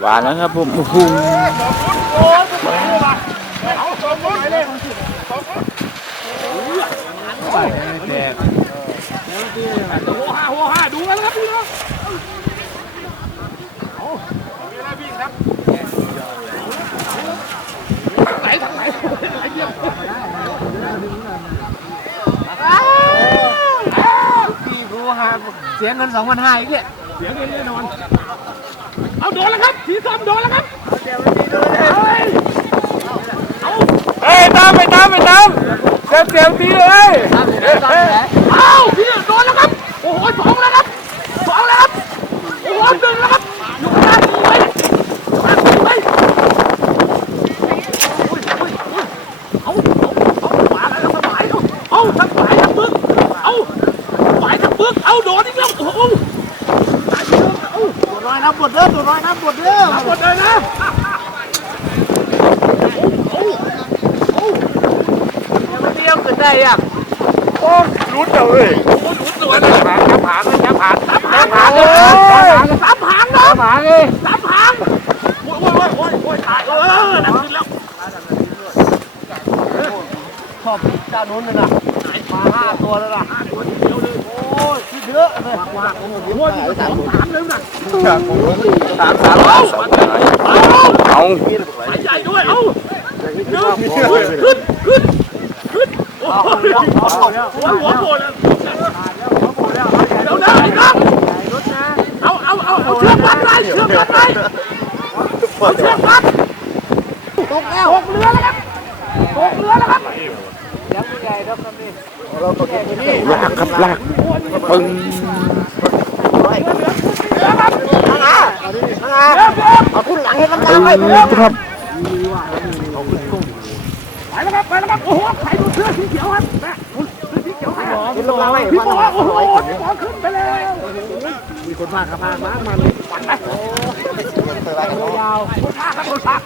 หวานแล้วครับผมโอ้โหพี่รู้ฮะเสียเงินสองพันห้าอีกเนี่ยเอาโดนแล้วครับสีส้มโดนแล้วครับเอ้ยตามไปตามไปตามเสียบเสียบดีเลยเอาพี่โดนแล้วครับ โอ้โหสองแล้วครับสองแล้วครับ โอ้โหหนึ่งแล้วครับอยู่ข้างล่างดูไว้อยู่ข้างล่างดูไว้เอาเอาเอาขวาแล้วสบายเอาเอาทั้งขวาทั้งบึ้งเอาขวาทั้งบึ้งเอาโดนอีกแล้วโอ้โหตายเยอะเอา ตัวน้อยน้ำบดเด้อตัวน้อยน้ำบดเด้อ หมดเลยนะ ไม่เดียวขึ้นได้ยัง โอ้รุดเลยโอ้โหนุนตัวเลยผางจับผางเลยจับผางสามหางเลยสามหางนะจับผางเลยสามหางโอ้ยโอ้ยโอ้ยโอ้ยตายเออหนักขึ้นแล้วชอบเจ้านู้นเลยนะมาห้าตัวแล้วนะห้าตัวเดียวเลยโอ้ยคิดเยอะเลยว่าโอ้ยสามสามเลยนะสามสามสามสองเอาเอาใหญ่ด้วยเอาขึ้นขึ้น หหัวหัวโผล่แล้วเดี๋ยวนะไอ้น้องเอาเอาเอาเอาเชือกมัดไว้เชือกมัดไว้เอาเชือกมัดตกแล้วตกเรือแล้วครับตกเรือแล้วครับยังไม่ใหญ่แล้วครับนี่ลากครับลากปึ้งเอาขึ้นหลังให้มันปึ้งครับ แล้วครับไปแล้วครับโอ้โหใครดูเสื้อสีเขียวครับแม่ดูเสื้อสีเขียวใครอะขึ้นลงหลังให้พี่มันบอลโอ้โหพี่บอลขึ้นไปแล้วมีคนพากระพากมากมันยาวคนพาครับคนพา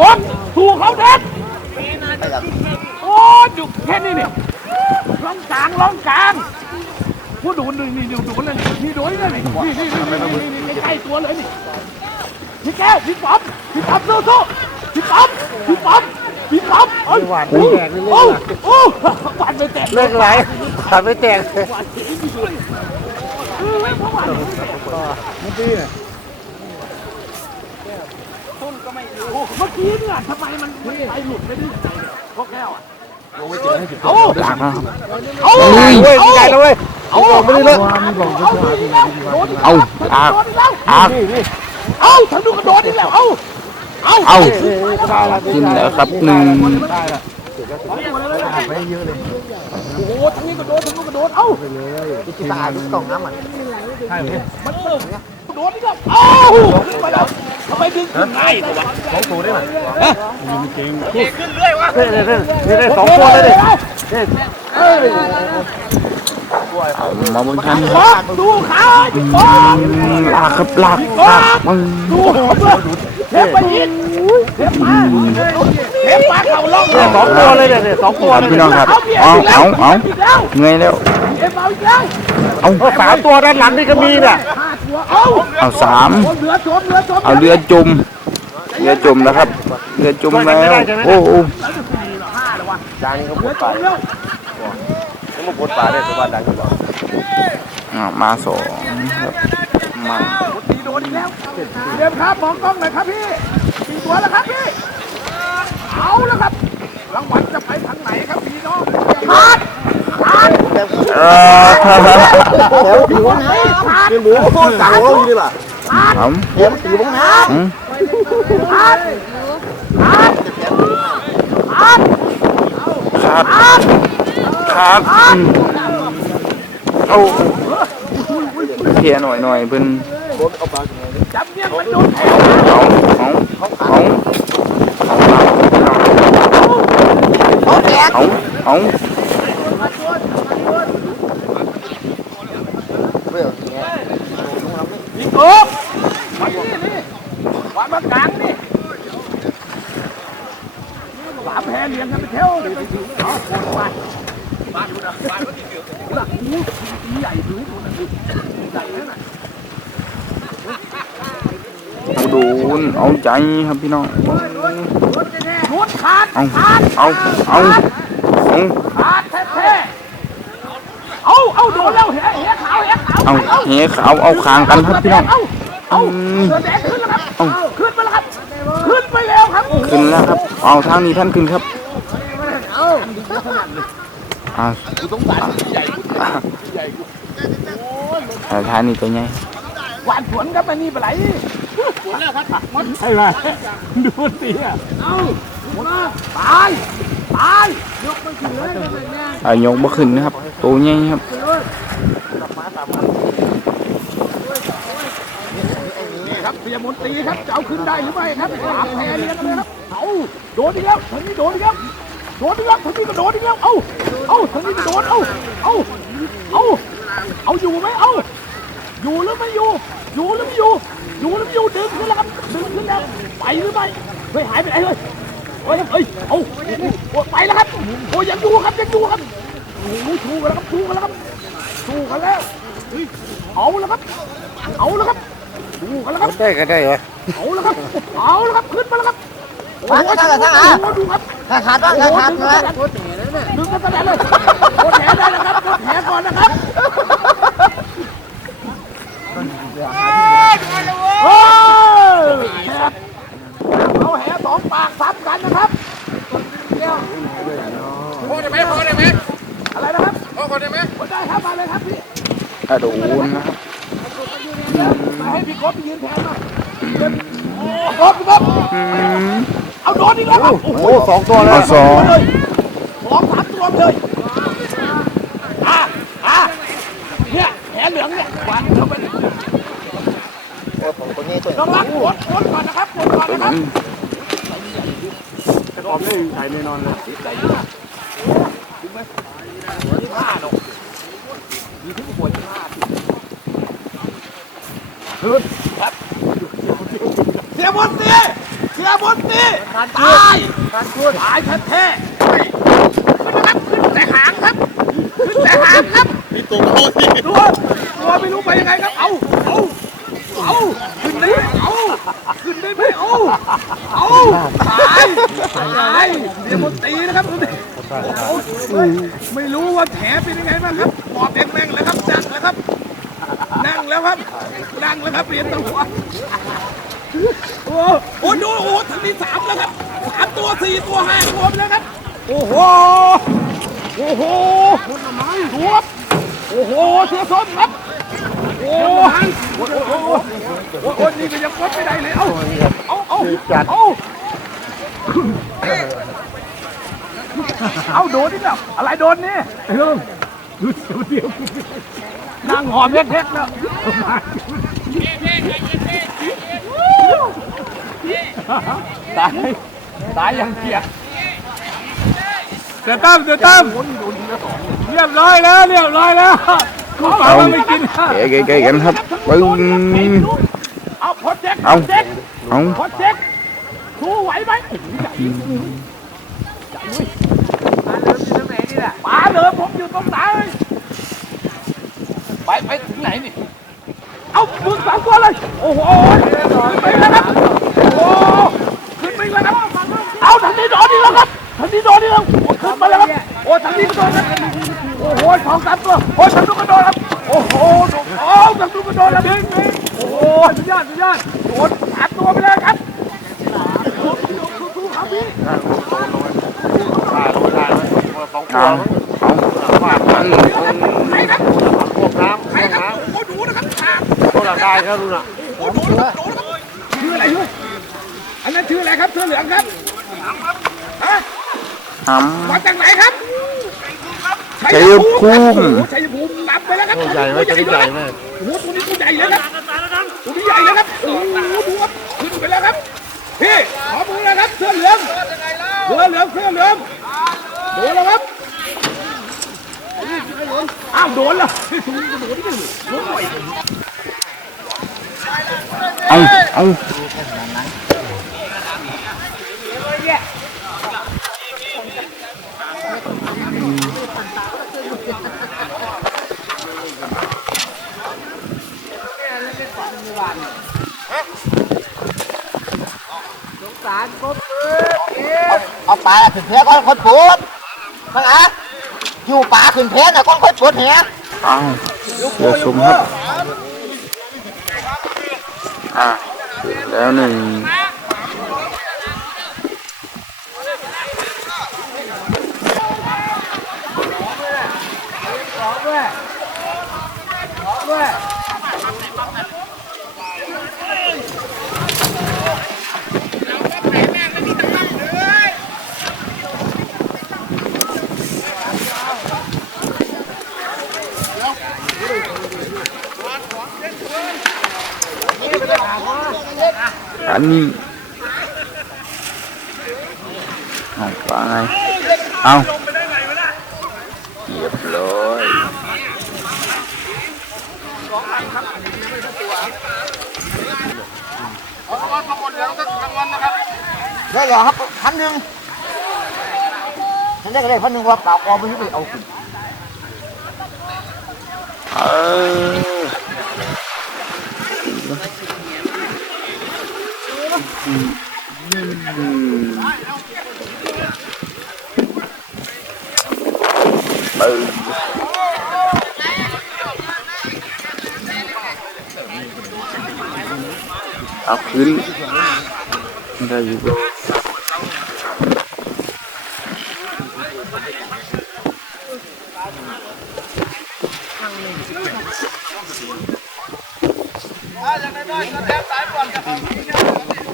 บอลถูกเขาเด็ดโอ้จุกแค่นี้นี่ล่องกลางล่องกลางผู้ดูนี่นี่ดูดูเลยนี่ดูนี่นี่นี่นี่นี่นี่ใกล้ตัวเลยนี่พี่แก้วพี่ป๊อปพี่ป๊อปสู้สู้พี่ป๊อปพี่ป๊อป พี่ป๊อปเอ้ยหวานไม่แตกเลยโอ้โอ้หวานไม่แตกเลิกไหลขาดไม่แตกโอ้เมื่อกี้เนี่ยทำไมมันมันไปหลุดไม่ได้ยังไงเนี่ยพวกแก้วอะเอาลากนะครับเอาเว้ยเอาใหญ่แล้วเว้ยเอาไม่ได้เลยเอาโดนอีกแล้วโดนอีกแล้วเอาลากโดนอีกแล้วลาเอาทำดูกระโดดอีกแล้วเอา เอาเอาขึ้นแล้วครับหนึ่งโอ้โหทั้งนี้กระโดดทั้งนู้นกระโดดเอ้าที่ตาดูกล่องน้ำมันมันเออกระโดดอีกแล้วเอ้าขึ้นไปแล้วทำไมดึงขึ้นง่ายตัววะนี่นี่นี่ได้สองตัวเลยดิเอามาบนคันบอลดูขาพี่บอลลากครับลากลากปึ้งดูเท ปไปยิงเทปมาเทปมาเข่าล่องสองตัวเลยเนี่ยสองตัวครับเลยพี่น้องครับ เอาเอาเอาเอาอีกแล้วเหนื่อยแล้วเทปเอาอีกแล้ว เอาสามตัวด้านหลังนี่ก็มีเนี่ยห้าตัวเอาเอาสามเรือจมเรือจมเอาเรือจม เรือจมแล้วครับ เรือจมแล้ว โอ้โหจางก็ปเรืวอดจปามกแล้วมันปวดปากเนี่ยตัวบ้านดังอยู่บ่อ่ามาสองครับ มาตีโดนอีกแล้วเรียมครับมองกล้องหน่อยครับพี่กี่ตัวแล้วครับพี่เอาแล้วครับรางวัลจะไปทางไหนครับพี่น้องขาดขาดเออแถวตีวงน้ำเป็นหมูต่างเราอยู่นี่ล่ะผมแถวตีวงน้อืมขาดขาดขาดขาดขาดอืมเอาเพียหน่อยหน่อยเพิ่นจับเนี่ยมันโดนแทงเอาเอาเอาเอาเอาเอาพี่โอ๊บมานี่นี่วางมากลางนี่สามแพรเลี้ยงกันไปเที่ยวเลยไปถึงเอาโคนไปบ้านดูนะบ้านมันติดอยู่หลักหูใหญ่ดู ดูนะใหญ่นั่นน่ะโดนเอาใจครับพี่น้องหมุนขาดเอาขาดเอาเอาเอาขาดแท้ๆเอาเอาโดนแล้วเหี้ยเหี้ยขาวเหี้ยขาวเอาเฮขาวเอาคางกันครับพี่น้องเอาเอาอืมเสือแดงขึ้นแล้วครับเอาขึ้นไปแล้วครับขึ้นไปแล้วครับโอ้โหขึ้นแล้วครับเอาทางนี้ท่านขึ้นครับอ่าอ่า ทางนี้ตัวใหญ่หวานสวนครับอันนี้ปลาไหลสวนแล้วครับมันใช่ไหมดูสิอะเอามาตายตายยกมันขึ้นเลยแม่อ่ายกบ่ขึ้นนะครับ ตัวใหญ่ครับนี่ครับเสียมนตรีครับจะเอาขึ้นได้หรือไม่ครับสามแพรเรียงกันเลยครับเอาโดนอีกแล้วทางนี้โดนอีกแล้วโดนอีกแล้วทางนี้ก็โดนอีกแล้วเอาเอาทางนี้ก็โดนเอาเอาเอาเอาอยู่ไหมเอา อยู่หรือไม่อยู่ อยู่หรือไม่อยู่ อยู่หรือไม่อยู่ดึงขึ้นแล้วครับดึงขึ้นแล้วไปหรือไม่เฮ้ยหายไปไหนเลยเฮ้ยเฮ้ยเอาโอ้ไปแล้วครับโอ้ยังอยู่ครับยังอยู่ครับโอ้โหชูกันแล้วครับชูกันแล้วครับชูกันแล้วเฮ้ยเอาแล้วครับเอาแล้วครับชูกันแล้วครับได้ก็ได้เหรอเอาแล้วครับเอาแล้วครับขึ้นมาแล้วครับโอ้โหมาแล้วมาแล้วโอ้โหดูครับขาขาดบ้างโอ้ขาโหขาดดึงมากันแล้วเลยดึงกันแสดงเลยกดแผลได้แล้วครับกดแผลก่อนนะครับโอ้ยแผลเอาแหสองปากซ้ำกันนะครับพอได้ไหมพอได้ไหมอะไรนะครับพอพอได้ไหมกดได้ครับมาเลยครับพี่อ่าโดนนะครับมาให้พี่กบไปยืนแทนมาโอ้กบกบอืมเอาโดนอีกแล้วครับโอ้โหโอ้สองตัวเลยเอาสองเลยสองสามตัวเลยอะอะเนี่ยแผลเหลืองเนี่ยวางเข้าไปเลยผมตัวนี้ตัวต้องรักกดกดก่อนนะครับกดก่อนนะครับ อืมจะพร้อมได้ใช้แน่นอนเลยใจดีมากถึงไหมหัวที่ห้าดอกมีถึงหัวที่ห้าขึ้นครับเสียบนตีเสียบนตีตายตายแท้ๆขึ้นนะครับขึ้นแต่หางครับขึ้นแต่หางครับมีตัวเขาสิตัวตัวไม่รู้ไปยังไงครับเอาเอาเอาขึ้นได้ไหมเอาขึ้นได้ไหมเอาเอาตาย ตายเดี๋ยวมนตีนะครับดูดิโอ้โหไม่รู้ว่าแผลเป็นยังไงบ้างครับปอดแดงๆแล้วครับนั่งแล้วครับ นั่งแล้วครับ นั่งแล้วครับเรียนตัวโอ้โหดูโอ้โหทั้งนี้สามแล้วครับสามตัวสี่ตัวห้าตัวไปแล้วครับ โอ้โห โอ้โหคุณทำไมรวบโอ้โหเสือส้มครับโอ้โหโอ้โหโอ้โหนี่ก็ยังวัดไม่ได้เลย เอ้า เอาเอา เอาเอาโดนนี่แล้วอะไรโดนนี่เรื่องดูเดียวเดียวนั่งหอมเล็กๆแล้วตายตายยังเกียดเดือดตั้มเดือดตั้มเรียบร้อยแล้วเรียบร้อยแล้วกูฝาเอากมันไม่กินเก๋ๆกันครับปึ้งเอาพอเจ็กเอาเจ็กเอาพอเจ็ก สู้ไหวไหมปลาเหลือผมอยู่ตรงไหนไปไปถึงไหนนี่ เอามึงสองตัวเลย โอ้โหขึ้นไปแล้วครับโอ้ขึ้นไปแล้วครับ เอาทางนี้โดนนี่แล้วครับทางนี้โดนนี่แล้วขึ้นมาแล้วครับ โอ้ทางนี้ก็โดนครับโอ้โหสองสามตัวโอ้ทางนู้นก็โดนครับ โอ้โหโอ้ทางนู้นก็โดนแล้วโอ้โหสุดยอดสุดยอดโดนสามตัวไปเลยครับ ครับพี่เอาเอาใครครับพวกน้ำใครครับโอ้โหดูนะครับขาดพวกหลังได้ครับดูนะโอ้โหดูนะครับดูนะครับชื่ออะไรด้วยอันนั้นชื่ออะไรครับเสื้อเหลืองครับฮะหมาจากไหนครับชัยภูมิโอ้โหชัยภูมินำไปแล้วครับใหญ่ไหมตัวนี้ใหญ่ไหมโอ้โหตัวนี้ตัวใหญ่เลยครับตัวนี้ใหญ่เลยครับโอ้โหดูครับขึ้นไปแล้วครับ พี่ขอมือเลยครับเสื้อเหลืองเสื้อเหลืองเสื้อเหลืองโดนแล้วครับอ้าวโดนแล้วโดนโดนนี่โดนบ่อยำเอาเอาเอาปลาขึ้นแพก่อนคนปวดมังอะอยู่ปลาขึ้นแพน่ะก้อนคนปวดแหอ้าวเสือสมครับอ่าเสร็จแล้วหนึ่งอันนี้เอาว่าไงเอาเรียบร้อยได้เหรอครับพันหนึ่งฉันได้ก็ได้พันหนึ่งว่าปลาคอไม่ใช่ไปเอาขึ้นเออ เออเอาขึ้นได้อยู่เ